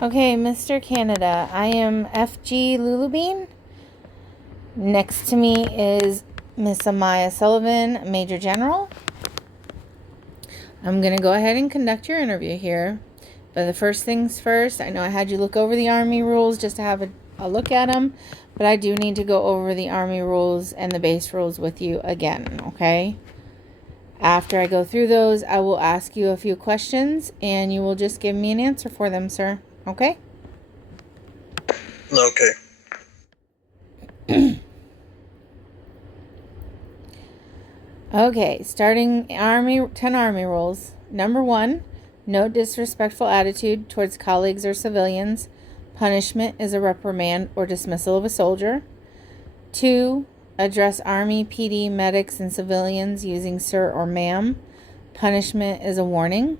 Okay, Mr. Canada, I am FG Lulubean. Next to me is Miss Amaya Sullivan, Major General. I'm going to go ahead and conduct your interview here. But the first things first, I know I had you look over the Army rules just to have a look at them. But I do need to go over the Army rules and the base rules with you again, okay? After I go through those, I will ask you a few questions, and you will just give me an answer for them, sir. Okay? Okay. Okay, starting 10 Army rules. Number 1, no disrespectful attitude towards colleagues or civilians. Punishment is a reprimand or dismissal of a soldier. 2, address Army, PD, medics, and civilians using sir or ma'am. Punishment is a warning.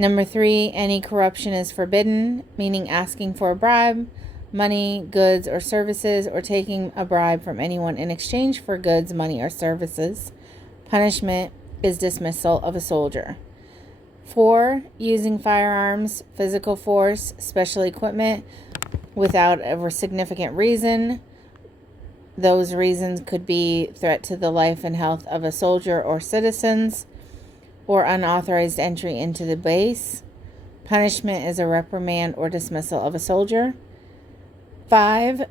Number 3, any corruption is forbidden, meaning asking for a bribe, money, goods, or services, or taking a bribe from anyone in exchange for goods, money, or services. Punishment is dismissal of a soldier. 4, using firearms, physical force, special equipment without a significant reason. Those reasons could be threat to the life and health of a soldier or citizens, or unauthorized entry into the base. Punishment is a reprimand or dismissal of a soldier. 5,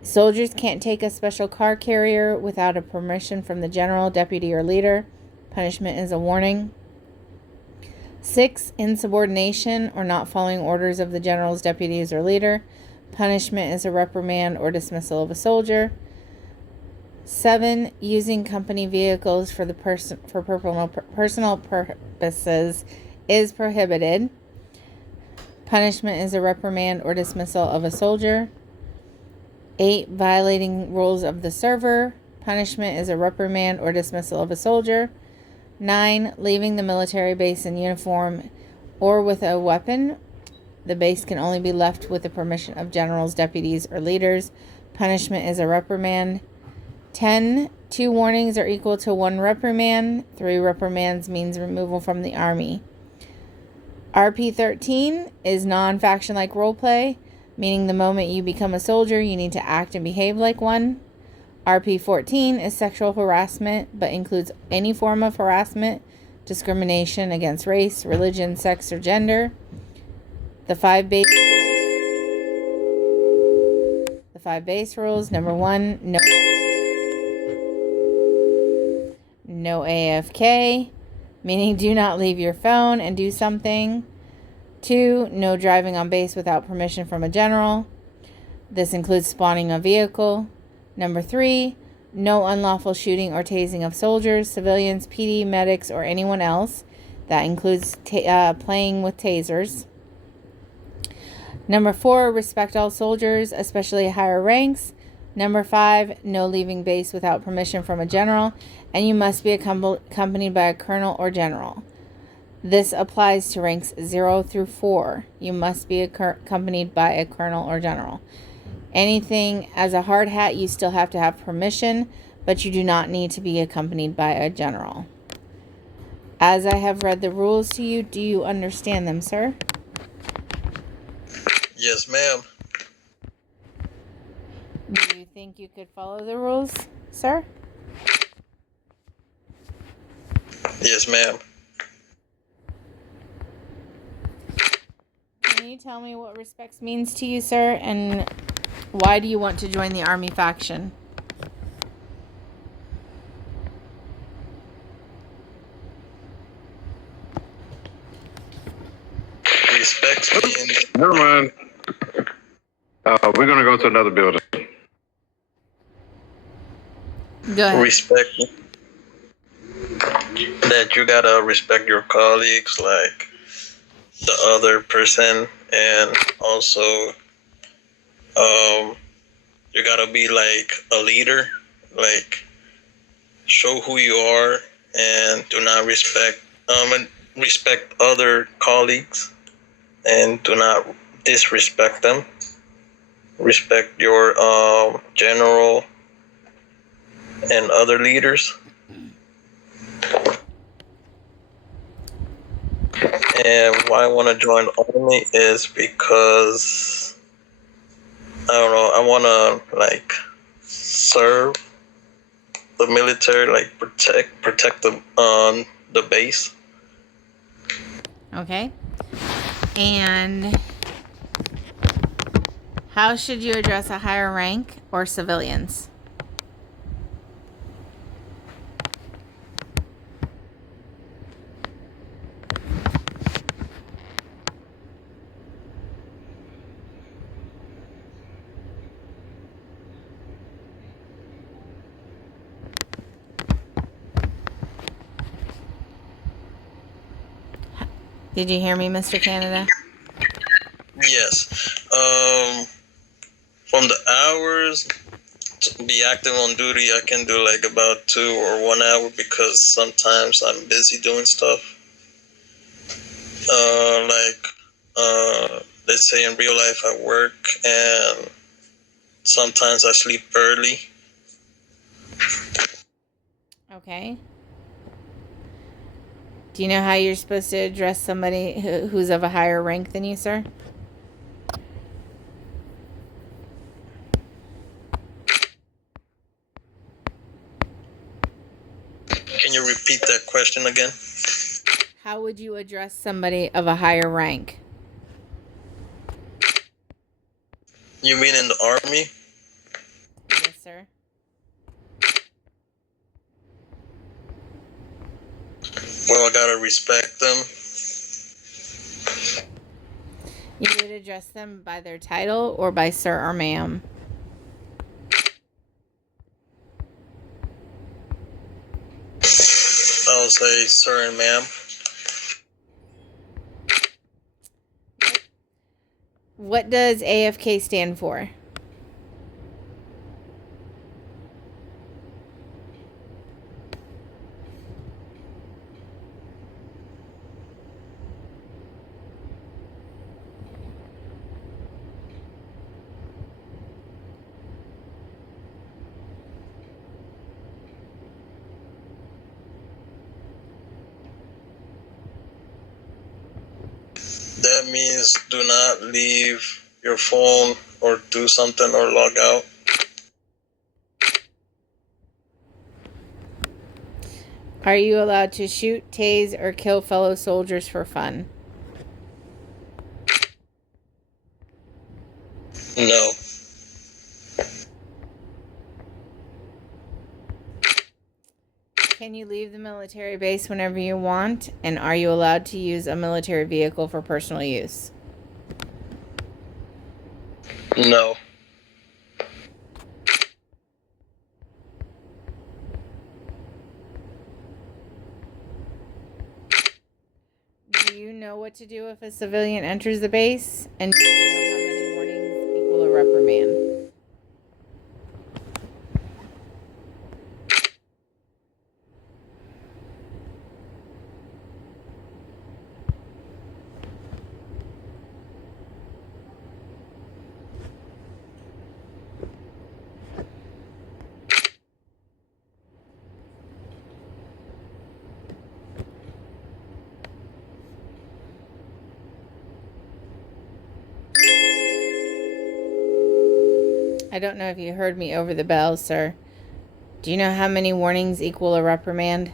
soldiers can't take a special car carrier without a permission from the general, deputy, or leader. Punishment is a warning. 6, insubordination or not following orders of the generals, deputies, or leader. Punishment is a reprimand or dismissal of a soldier. 7, using company vehicles for personal purposes is prohibited. Punishment is a reprimand or dismissal of a soldier. 8, violating rules of the server. Punishment is a reprimand or dismissal of a soldier. 9, leaving the military base in uniform or with a weapon. The base can only be left with the permission of generals, deputies, or leaders. Punishment is a reprimand. 10, 2 warnings are equal to 1 reprimand. 3 reprimands means removal from the Army. RP 13 is non-faction like roleplay, meaning the moment you become a soldier, you need to act and behave like one. RP 14 is sexual harassment, but includes any form of harassment, discrimination against race, religion, sex, or gender. The 5 base rules. Number 1, no AFK, meaning do not leave your phone and do something. 2, no driving on base without permission from a general. This includes spawning a vehicle. Number 3, no unlawful shooting or tasing of soldiers, civilians, PD, medics, or anyone else. That includes playing with tasers. Number 4, respect all soldiers, especially higher ranks. Number 5, no leaving base without permission from a general, and you must be accompanied by a colonel or general. This applies to ranks 0 through 4. You must be accompanied by a colonel or general. Anything as a hard hat, you still have to have permission, but you do not need to be accompanied by a general. As I have read the rules to you, do you understand them, sir? Yes, ma'am. Do you think you could follow the rules, sir? Yes, ma'am. Can you tell me what respects means to you, sir, and why do you want to join the Army faction? Respect means Never mind. We're going to go to another building. Go ahead. respect that you gotta respect your colleagues, like the other person, and also you gotta be like a leader, like show who you are, and do not respect other colleagues, and do not disrespect them. Respect your general and other leaders. And why I want to join the army is because I don't know. I want to like serve the military, like protect the base. Okay. And how should you address a higher rank or civilians? Did you hear me, Mr. Canada? Yes. From the hours to be active on duty, I can do like about 2 or 1 hour because sometimes I'm busy doing stuff. Let's say in real life I work and sometimes I sleep early. Okay. Do you know how you're supposed to address somebody who's of a higher rank than you, sir? Can you repeat that question again? How would you address somebody of a higher rank? You mean in the army? Yes, sir. Well, I gotta respect them. You would address them by their title or by sir or ma'am? I'll say sir and ma'am. What does AFK stand for? That means do not leave your phone or do something or log out. Are you allowed to shoot, tase, or kill fellow soldiers for fun? No. Can you leave the military base whenever you want? And are you allowed to use a military vehicle for personal use? No. Do you know what to do if a civilian enters the base? And do you know how many warnings equal a reprimand? I don't know if you heard me over the bell, sir. Do you know how many warnings equal a reprimand?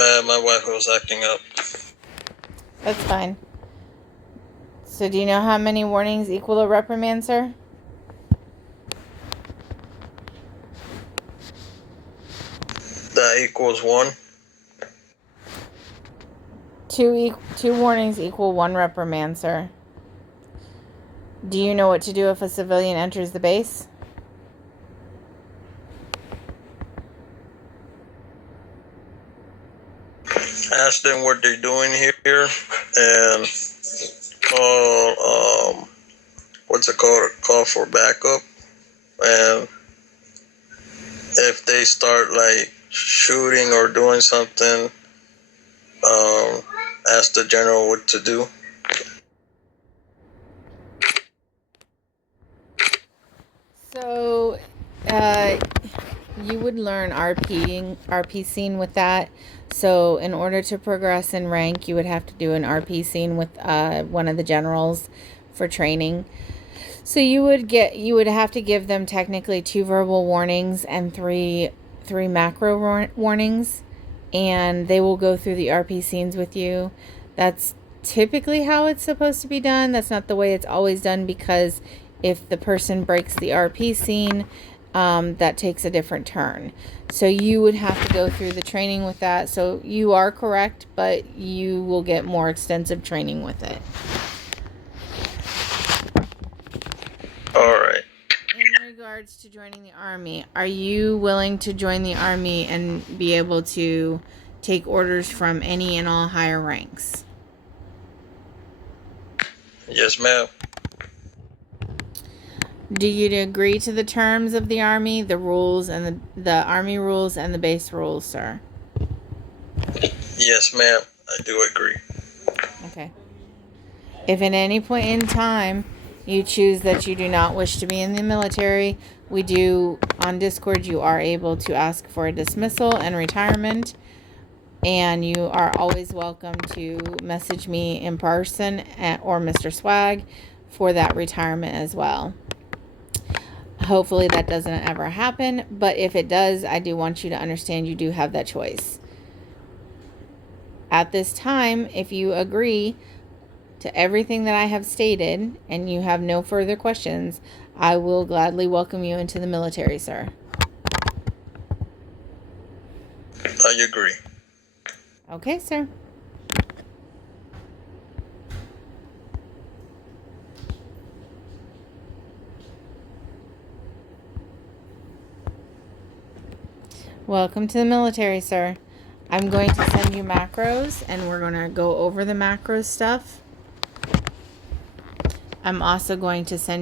bad. My wife was acting up. That's fine. So do you know how many warnings equal a reprimand, sir? That equals 1. Two warnings equal 1 reprimand, sir. Do you know what to do if a civilian enters the base? Ask them what they're doing here and call, what's it called? Call for backup. And if they start like shooting or doing something, ask the general what to do. So, you would learn RP scene with that. So, in order to progress in rank, you would have to do an RP scene with one of the generals for training. So you would have to give them technically 2 verbal warnings and three macro warnings, and they will go through the RP scenes with you. That's typically how it's supposed to be done. That's not the way it's always done, because if the person breaks the RP scene, that takes a different turn. So you would have to go through the training with that. So you are correct, but you will get more extensive training with it. All right. In regards to joining the Army, are you willing to join the Army and be able to take orders from any and all higher ranks? Yes, ma'am. Do you agree to the terms of the Army, the rules, and the Army rules and the base rules, sir? Yes, ma'am. I do agree. Okay. If at any point in time you choose that you do not wish to be in the military, we do, on Discord, you are able to ask for a dismissal and retirement. And you are always welcome to message me in person or Mr. Swag for that retirement as well. Hopefully that doesn't ever happen, but if it does, I do want you to understand you do have that choice. At this time, if you agree to everything that I have stated and you have no further questions, I will gladly welcome you into the military, sir. I agree. Okay, sir. Welcome to the military, sir. I'm going to send you macros, and we're going to go over the macros stuff. I'm also going to send